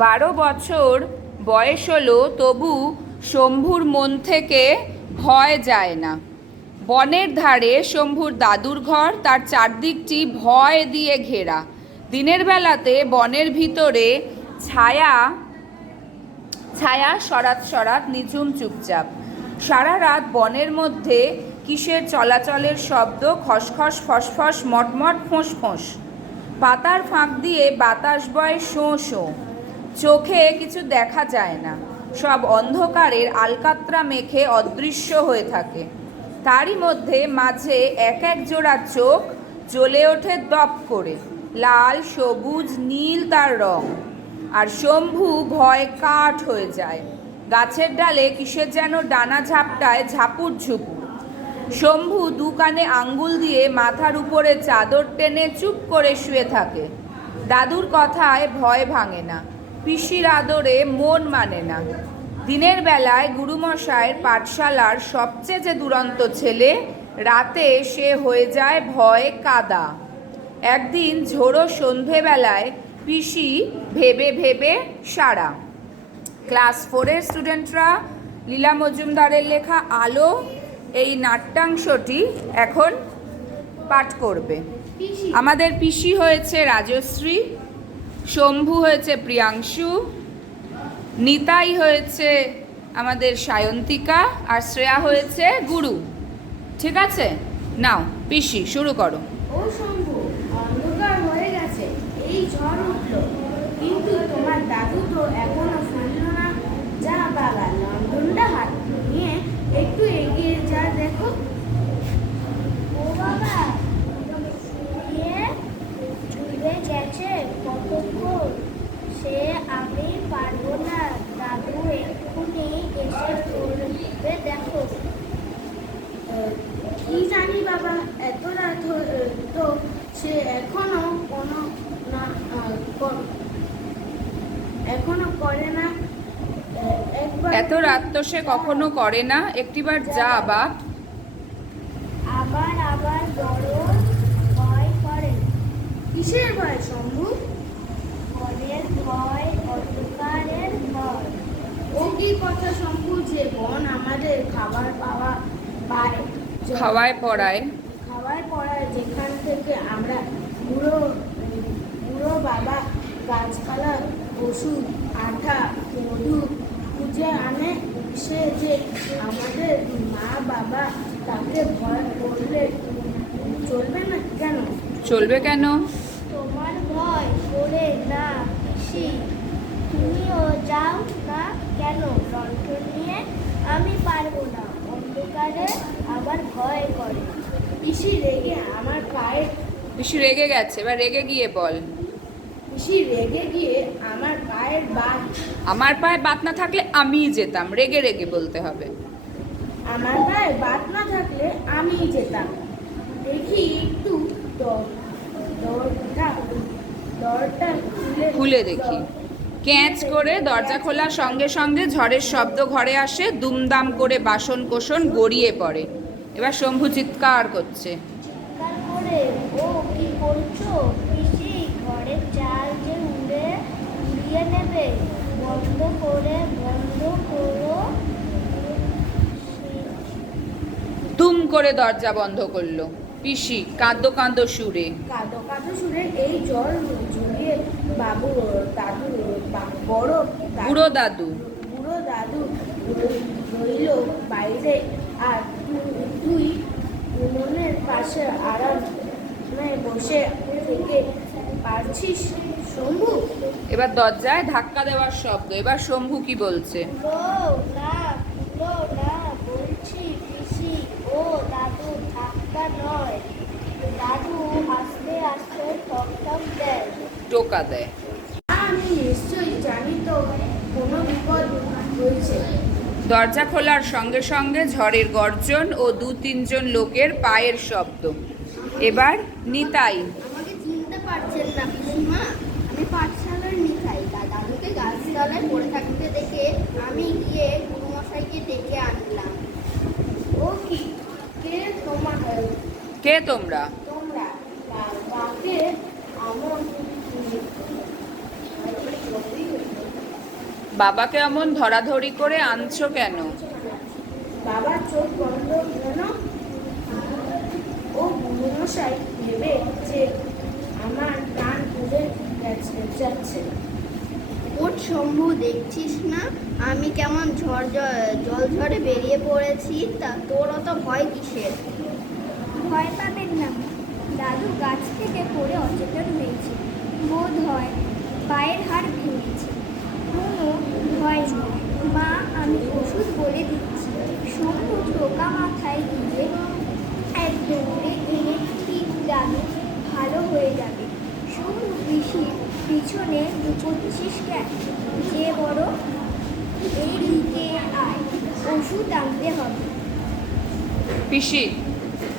12 বছর বয়স হলো, তবু শম্ভুর মন থেকে ভয় যায় না। বনের ধারে শম্ভুর দাদুর ঘর, তার চারদিকটি ভয় দিয়ে ঘেরা। দিনের বেলাতে বনের ভিতরে ছায়া ছায়া সরাত সরাত নিঝুম চুপচাপ। সারা রাত বনের মধ্যে কিসের চলাচলের শব্দ, খসখস ফসফস মটমট ফোঁস। পাতার ফাঁক দিয়ে বাতাস বয় শোঁ শোঁ। চোখে কিছু দেখা যায় না, সব অন্ধকারের আলকাত্রা মেখে অদৃশ্য হয়ে থাকে। তারই মধ্যে মাঝে এক এক জোড়া চোখ জ্বলে ওঠে দপ করে, লাল সবুজ নীল তার রং। আর শম্ভু ভয় কাঠ হয়ে যায়। গাছের ডালে কিসের যেন ডানা ঝাপটায় ঝাপুর ঝুপুর। শম্ভু দু কানে আঙ্গুল দিয়ে মাথার উপরে চাদর টেনে চুপ করে শুয়ে থাকে। দাদুর কথায় ভয় ভাঙে না, পিসির আদরে মন মানে না। দিনের বেলায় গুরুমশায়ের পাঠশালার সবচেয়ে যে দুরন্ত ছেলে, রাতে সে হয়ে যায় ভয় কাদা। একদিন ঝোড়ো সন্ধেবেলায় পিসি ভেবে ভেবে সারা। ক্লাস 4-এর স্টুডেন্টরা লীলা মজুমদারের লেখা আলো এই নাট্যাংশটি এখন পাঠ করবে। আমাদের পিসি হয়েছে রাজশ্রী, শম্ভু হয়েছে প্রিয়াংশু, নিতাই হয়েছে আমাদের সায়ন্তিকা, আর শ্রেয়া হয়েছে গুরু। ঠিক আছে, নাও পিসি শুরু করো। ও শম্ভু, অন্ধকার হয়ে গেছে, এই ঝড় উঠলো, কিন্তু তোমার দাদু তো এখনো ফিরল না। যা বাবা, লণ্ঠনটা হাত নিয়ে একটু এগিয়ে যা দেখো। ও বাবা, ডুবে গেছে কতক্ষণ, সে আমি পারবো না, দাদু এক্ষুনি এসে পড়বে দেখো। কি জানি বাবা, এত রাত তো সে এখনো করে না। এত রাত তো সে কখনো করে না, একটিবার যা বাপ। আবার বড় ভয় করে। কিসের ভয় শম্ভু? বনের ভয়, অন্ধকারের ভয়। ও কি কথা শম্ভু, যে বন আমাদের খাওয়ায় পড়ায়, যেখান থেকে আমরা বুড়ো বাবা গাছপালা, ওষুধ, আঠা, মধু খুঁজে আনে, সে যে আমাদের মা বাবা, তাকে ভয় করলে চলবে কেন? তোমার ভয় করে না পিসি, তুমিও যাও না কেন লণ্ঠন নিয়ে? আমি পারবো না, অন্ধকারে আবার ভয় করে। পিসি রেগে আমার পায়ে, পিসি রেগে গেছে, এবার রেগে গিয়ে বল। পিসি রেগে গিয়ে আমার পায়ের বাত। আমার পায়ে বাত না থাকলে আমিই যেতাম, রেগে রেগে বলতে হবে। আমার পায়ে বাত না থাকলে আমিই যেতাম। দেখি একটু দরটা খুলে দেখি। ক্যাঁচ করে দরজা খোলার সঙ্গে সঙ্গে ঝড়ের শব্দ ঘরে আসে, দুমদাম করে বাসন কোসন গড়িয়ে পড়ে। এবার শম্ভু চিৎকার করছে। চিৎকার করে, ও কি করছো পিসি? ঘরের চাল যে উড়িয়ে নেবে, বন্ধ করো। দুম করে দরজা বন্ধ করলো পিসি কাঁদো কাঁদো সুরে। এই জল ঝুলিয়ে বুড়ো দাদু রইল বাইরে, আর তুই উনুনের পাশে আরামে বসে থেকে পারছিস শম্ভু? এবার দরজায় ধাক্কা দেওয়ার শব্দ। এবার শম্ভু কি বলছে? বলছি পিসি, ও দাদু ধাক্কা নয়, দাদু আস্তে আস্তে টোকা দেয়। আমি নিশ্চয়ই জানি তো কোনো বিপদ হয়েছে। দরজা খোলার সঙ্গে সঙ্গে ঝড়ের গর্জন ও 2-3 লোকের পায়ের শব্দ। এবার নিতাই। আমাকে চিনতে পারছেন না পিসিমা, আমি পাঠশালার নিতাই। দাদুকে গাছতলায় পড়ে থাকতে দেখে আমি গিয়ে গুরুমশাইকে ডেকে আনলাম। ও কি, কে তোমরা? কাকে বাবাকে এমন ধরাধরি করে আনছো কেন? বাবার চোখ বন্ধ যেন ও বুড়োমশাই ভেবে যে আমার প্রাণ উড়ে যাচ্ছে। ওঠ শম্ভু, দেখছিস না আমি কেমন জল ঝড়ে বেরিয়ে পড়েছি? তা তোর অত ভয় কিসের? ভয় পাবেন না, দাদু গাছ থেকে পড়ে অচেতন হয়েছে, বোধ হয় পায়ের হাড় ভেঙেছে। কোনো ভয় নেই মা, আমি ওষুধ বলে দিচ্ছি। শম্ভু টোকা মাথায় দিয়ে এক দৌড়ে এনে ঠিক দাদু ভালো হয়ে যাবে। শম্ভু পিসির পিছনে লুকোচ্ছিস কেন? যে বড়, এই দিকে আয়, ওষুধ আনতে হবে। পিসি।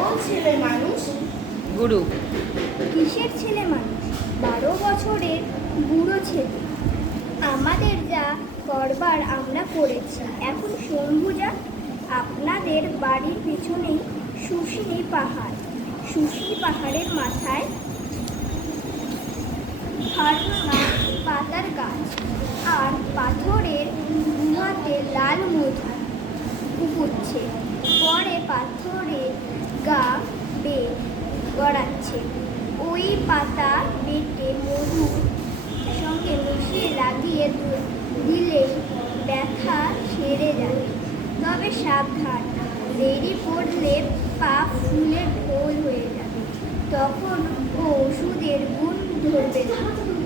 ও ছেলে মানুষ। গুরু। কিসের ছেলে মানুষ? 12 বছরের বুড়ো ছেলে। আমাদের যা করবার আমরা করেছি, এখন শম্ভু যা। আপনাদের বাড়ির পিছনেই শুশিনী পাহাড়। শুশিনী পাহাড়ের মাথায় পাতার গাছ আর পাথরের গুহাতে লাল মধু উপড়ছে। পরে পাথরের গা গড়াচ্ছে। ওই পাতা বেটে মধুর সঙ্গে মিশিয়ে লাগিয়ে দিলেই ব্যথা সেরে যাবে। তবে সাবধান, দেরি পড়লে পা ফুলে ঢোল হয়ে যাবে। তখন ও ওষুধের গুণ ধরবে না।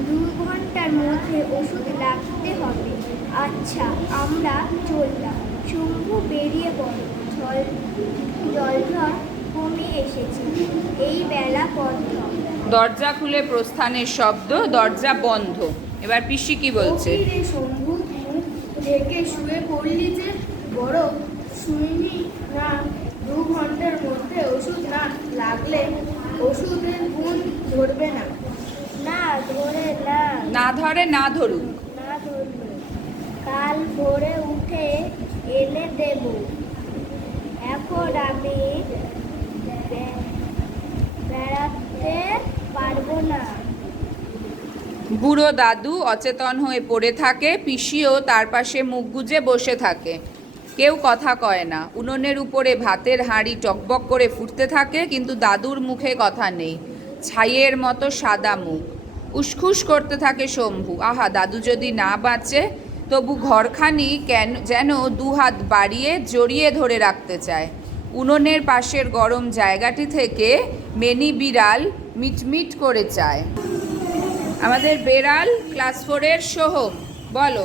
2 ঘন্টার মধ্যে ওষুধ লাগতে হবে। আচ্ছা, আমরা চললাম। শম্ভু বেরিয়ে পড়ে। জলঝড় কমে এসেছে। এই বেলা পথ। দরজা খুলে প্রস্থানের শব্দ, দরজা বন্ধ। এবার পিসি কি বলছে? শম্ভু, মুখ ঢেকে শুয়ে পড়লি যে, বড় শুইনি না? 2 ঘন্টার মধ্যে ওষুধ না লাগলে ওষুধের গুণ ধরবে না। না ধরে না। না ধরে না ধরুক। না ধরবে, কাল ভোরে উঠে এনে দেব। এখন আমি বেড়াতে পারবো না। বুড়ো দাদু অচেতন হয়ে পড়ে থাকে। পিসিও তার পাশে মুখ গুজে বসে থাকে। কেউ কথা কয় না। উনুনের উপরে ভাতের হাঁড়ি টকবক করে ফুটতে থাকে, কিন্তু দাদুর মুখে কথা নেই। ছাইয়ের মতো সাদা মুখ। উসখুস করতে থাকে শম্ভু। আহা, দাদু যদি না বাঁচে, তবু ঘরখানি যেন 2 হাত বাড়িয়ে জড়িয়ে ধরে রাখতে চায়। উনুনের পাশের গরম জায়গাটি থেকে মেনি বিড়াল মিটমিট করে চায়। আমাদের বেড়াল ক্লাস 4-এর সোহম, বলো।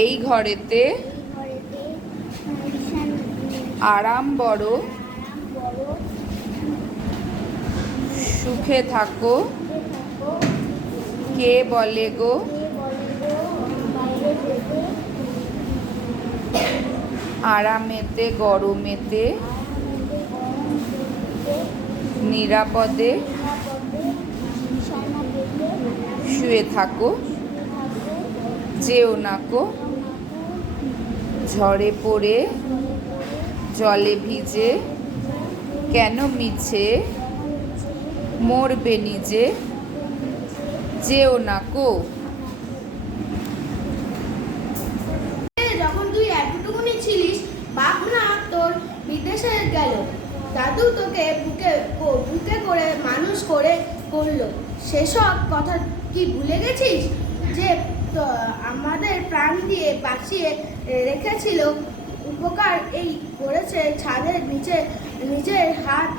এই ঘরেতে আরাম বড়, সুখে থাকো, কে বলে গো? আরামেতে গরমেতে নিরাপদে শুয়ে থাকো, যেও নাকো ঝড়ে পড়ে জলে ভিজে, কেন মিছে মরবে নিজে, যেও নাকো। যখন তুই এতটুকুনি ছিলিস, বাপ না তোর বিদেশে গেল, দাদু তোকে বুকে করে মানুষ করলো। সেসব কথা কি ভুলে গেছিস? যে আমাদের প্রাণ দিয়ে বাঁচিয়ে রেখেছিল, উপকার এই করেছে। ছাদের নিচে নিজের হাত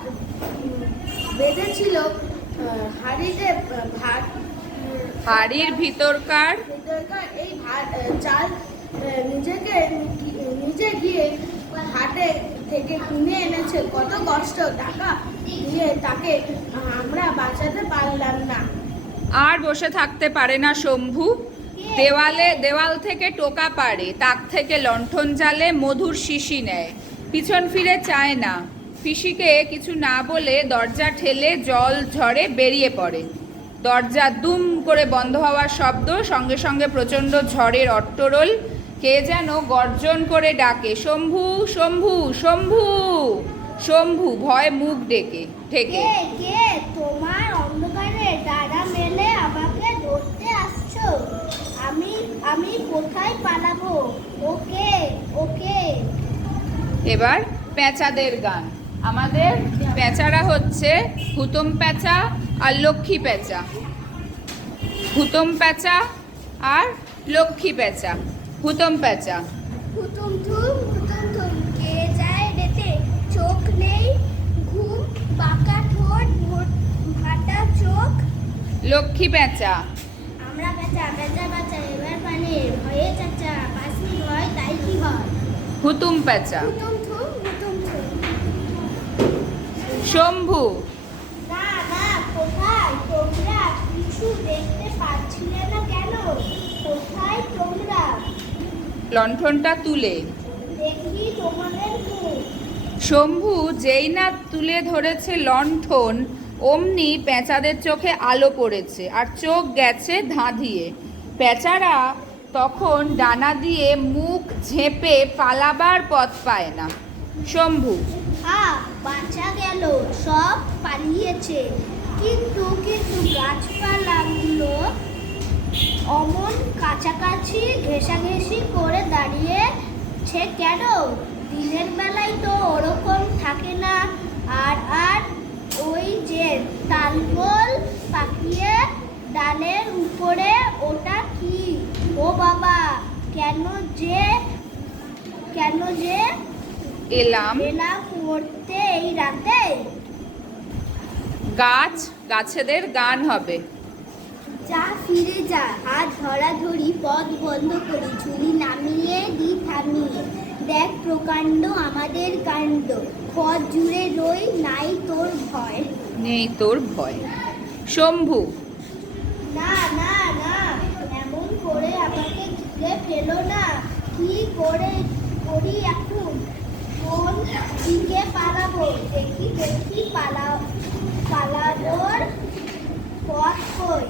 বেঁধেছিল হাড়িতে ভাত, হাড়ির ভিতরকার এই চাল নিজে গিয়ে হাটে থেকে কিনে এনেছে। কত কষ্ট, টাকা দিয়ে তাকে আমরা বাঁচাতে পারলাম না। আর বসে থাকতে পারে না শম্ভু। দেওয়াল থেকে টোকা পাড়ে, তাক থেকে লণ্ঠন জ্বালে, মধুর শিশি নেয়, পিছন ফিরে চায় না। পিসিকে কিছু না বলে দরজা ঠেলে জল ঝড়ে বেরিয়ে পড়ে। দরজা দুম করে বন্ধ হওয়ার শব্দ, সঙ্গে সঙ্গে প্রচণ্ড ঝড়ের অট্টরোল। কে যেন গর্জন করে ডাকে, শম্ভু শম্ভু শম্ভু। শম্ভু ভয় মুখ ঢেকে। কে কে তোমার অন্ধকারে ডানা মেলে আমাকে ধরতে আসছো? আমি আমি কোথায় পালাবো? ওকে ওকে। এবার পেঁচাদের গান। আমাদের পেঁচারা হচ্ছে হুতম পেঁচা আর লক্ষ্মী পেঁচা। হুতম পেঁচা আর লক্ষ্মী পেঁচা। হুতম পেঁচা। হুতুম থুম কে যায় রেতে, চোখ নেই ঘুম, পাকা ঠোঁট, ফাটা চোখ। লক্ষ্মী পেঁচা। আমরা পেঁচা পেঁচা বাচ্চা এবার পানে, ভয়ে চাচা পাশনি ভয় তাই কি হয়? হুতুম পেঁচা। হুতুম থুম শম্ভু। না না কোথায় তোমরা? কিছু দেখতে পাচ্ছিলে না কেন? কোথায় তোমরা? লণ্ঠনটা তুলে। দেখি তোমাদের মুখ। শম্ভু যেই না তুলে ধরেছে লণ্ঠন, অমনি পেঁচাদের চোখে আলো পড়েছে আর চোখ গেছে ধাঁধিয়ে। পেঁচারা তখন ডানা দিয়ে মুখ ঝেঁপে পালাবার পথ পায় না। শম্ভু। বাঁচা গেল, সব পালিয়েছে, কিন্তু কিন্তু গাছপালাগুলো অমন কাছাকাছি ঘেঁষাঘেঁষি করে দাঁড়িয়েছে কেন? দিনের বেলায় তো ওরকম থাকে না। আর আর ওই যে তালগোল পাকিয়ে ডালের উপরে, ওটা কি? ও বাবা, কেন যে এলাম পড়তে এই রাতে? গাছেদের গান হবে। যা ফিরে যা, হাত ধরাধরি, পথ বন্ধ করি, ঝুলি নামিয়ে দি থামিয়ে, দেখ প্রকাণ্ড আমাদের কাণ্ড, পথ জুড়ে রই, নাই তোর ভয়। নেই তোর ভয়। শম্ভু। না না না, এমন করে আমাকে ঘিরে ফেলো না। কি করে করি এখন? কোন দিকে পালাবো? দেখি পালানোর পথ কই?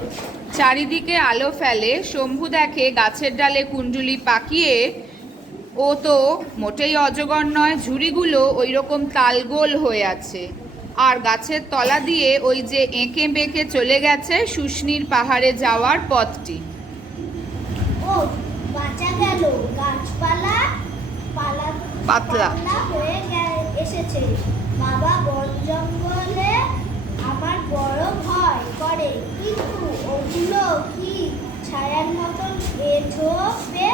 চারিদিকে আলো ফেলে। শম্ভু দেখে গাছের ডালে কুণ্ডুলি পাকিয়ে, ও তো মোটেই অজগর নয়, ঝুড়িগুলো ওই রকম তালগোল হয়ে আছে। আর গাছের তলা দিয়ে ওই যে এঁকে বেঁকে চলে গেছে শুষ্নির পাহাড়ে যাওয়ার পথটি। ও বাঁচা গেল, গাছপালা পাতলা হয়ে এসেছে। বাবা, বন জঙ্গলে আমার বড় ভয় করে, কিন্তু ওগুলো কি ছায়ার মতন এ ঝোপে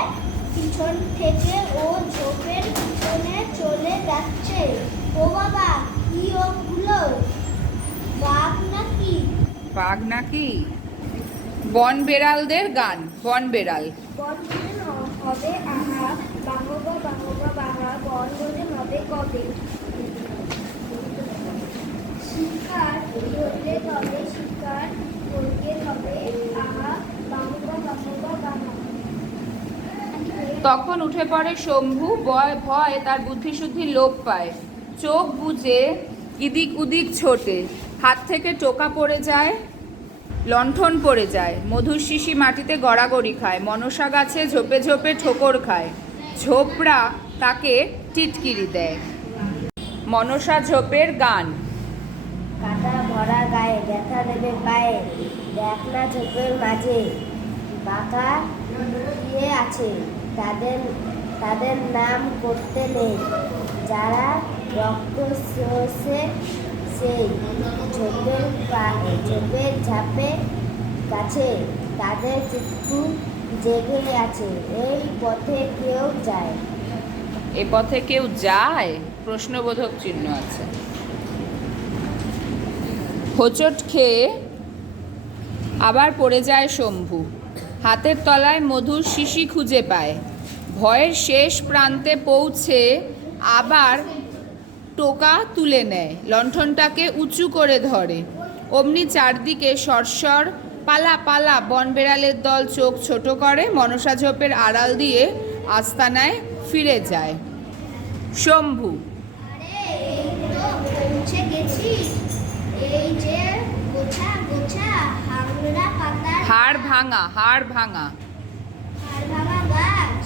পিছন থেকে ও ঝোপের পিছনে চলে যাচ্ছে। ও বাবা, কি ওগুলো? বাঘ নাকি? বাঘ নাকি? বন বেড়ালদের গান। বন বেড়াল। বন হবে আহা, বাহবা বাহা, বন হবে কবে? শিকার ধরলে তবে, শিকার করতে হবে আহা, বাহবা বাহা। তখন উঠে পড়ে শম্ভু। ভয় তার বুদ্ধিশুদ্ধি লোপ পায়। চোখ বুজে ইদিক উদিক ছোটে। হাত থেকে টোকা পড়ে যায়, লণ্ঠন পড়ে যায়। মধুর শিশি মাটিতে গড়াগড়ি খায়। মনসা গাছে ঝোপে ঝোপে ঠোকর খায়। ঝোপড়া তাকে টিটকিরি দেয়। মনসা ঝোপের গান। কাটা ভরা গায়ে, ব্যথা দেবে পায়ে, দেখ না ঝোপের মাঝে বাঁকা দিয়ে আছে, তাদের নাম করতে নেই। যারা রক্ত শোষে সেই ঝোপের ঝাপে কাছে, তাদের চিত্তু জেগে আছে। এই পথে কেউ যায়? এ পথে কেউ যায়? প্রশ্নবোধক চিহ্ন আছে। হোঁচট খেয়ে আবার পড়ে যায় শম্ভু। হাতের তলায় মধুর শিশি খুঁজে পায়। ভয়ের শেষ প্রান্তে পৌঁছে আবার টোকা তুলে নেয়, লণ্ঠনটাকে উঁচু করে ধরে। অমনি চারদিকে সরসর পালা পালা বনবেড়ালের দল চোখ ছোট করে মনসা ঝোপের আড়াল দিয়ে আস্তানায় ফিরে যায়। শম্ভু। পৌঁছে গেছি, এই যে গোছা গোছা হাংরা পাতার হাড় ভাঙা গাছ।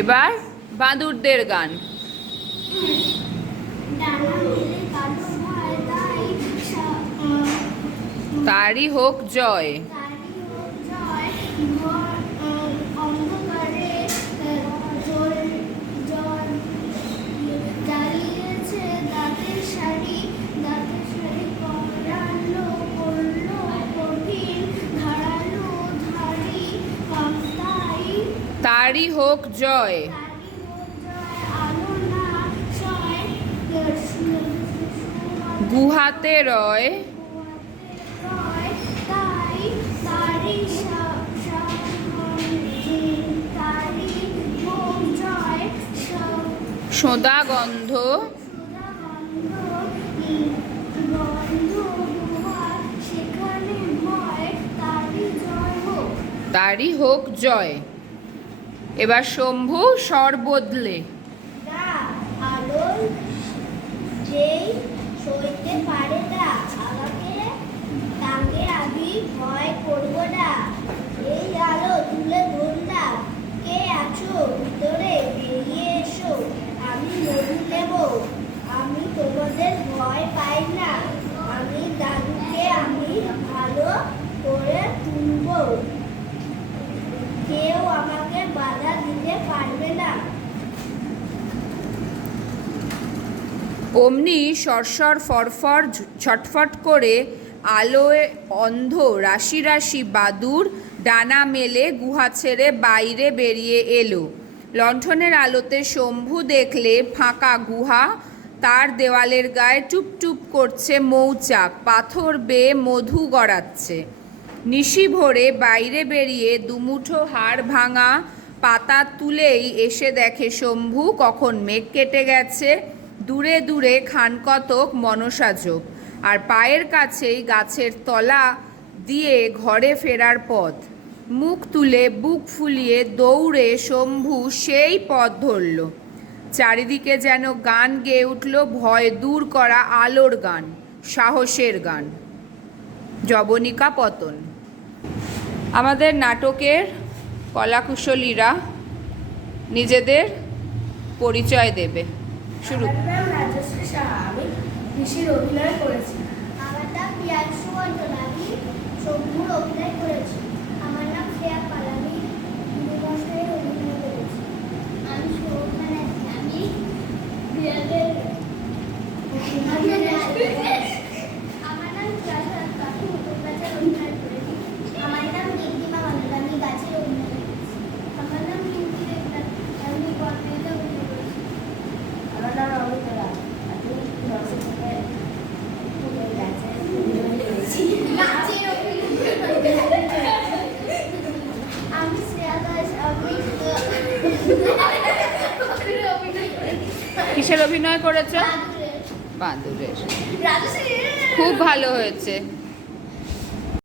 এবার বাঁদরদের গান। ডানা মেলে কালো ভয় তাই তারই হোক জয়। তারই হোক জয় ঘর অন্ধকারে জ্বালিয়েছে দাঁতের শাড়ি কমলালো করলো কঠিন ধারালো ধারি তাই তারই হোক জয়। তারই হোক জয় আলো না সয় গুহাতে রয়। রয় তাই তারি তারি হোক জয় সোঁদা গন্ধ। সুধা গন্ধ গুহা সেখানে ভয় তারি জয় হোক। তারই হোক জয়। এবার শম্ভু স্বর বদলে। দা আলোর যেই সইতে পারে দা আমাকে তাকে আমি ভয় করব না। এই আলো তুলে ধরলা কে আছো ভিতরে বেরিয়ে এসো আমি মধু দেব আমি তোমাদের ভয় পাই না আমি দাদুকে আমি ভালো করে তুলব কেউ আমাকে বাধা দিতে পারবে না। অমনি সরসর ফরফর ছটফট করে আলোয় অন্ধ রাশি রাশি বাদুড় ডানা মেলে গুহা ছেড়ে বাইরে বেরিয়ে এলো। লণ্ঠনের আলোতে শম্ভু দেখলে ফাঁকা গুহা, তার দেওয়ালের গায়ে টুপটুপ করছে মৌচাক, পাথর বেয়ে মধু গড়াচ্ছে। নিশি ভোরে বাইরে বেরিয়ে দুমুঠো হাড় ভাঙা পাতা তুলেই এসে দেখে শম্ভু কখন মেঘ কেটে গেছে, দূরে দূরে খানকতক মনসাযোগ, আর পায়ের কাছেই গাছের তলা দিয়ে ঘরে ফেরার পথ। মুখ তুলে বুক ফুলিয়ে দৌড়ে শম্ভু সেই পথ ধরল। চারিদিকে যেন গান গেয়ে উঠল ভয় দূর করা আলোর গান, সাহসের গান। যবনিকা পতন। আমাদের নাটকের কলাকুশলীরা নিজেদের পরিচয় দেবে। শুরু। আমার নাম রাজশ্রী সাহা, আমি ঋষির অভিনয় করেছি। আমার নাম প্রিয়াংশু মণ্ডল আমি শম্ভুর অভিনয় করেছি। আমার নাম শ্রেয়া পাল আমি দুর্গাশয়ের অভিনয় করেছি। আমি সৌখান আমি বিরাগের আমার নাম চাষার কাকু গাছের অভিনয় করেছি। আমার নাম নীলিমা মণ্ডল আমি গাছের অভিনয় করেছি। আমার নাম রিঙ্কি দেবনাথ আমি গল্পেতে অভিনয় করেছি। আমার নাম অমিত রায়, আমি নরসিংহে গাছের অভিনয় করেছি। আমি শ্রেয়া দাস আমি কিসের অভিনয় করেছ? বাদুড়ের। বাঁদরের। রাজশ্রী খুব ভালো হয়েছে।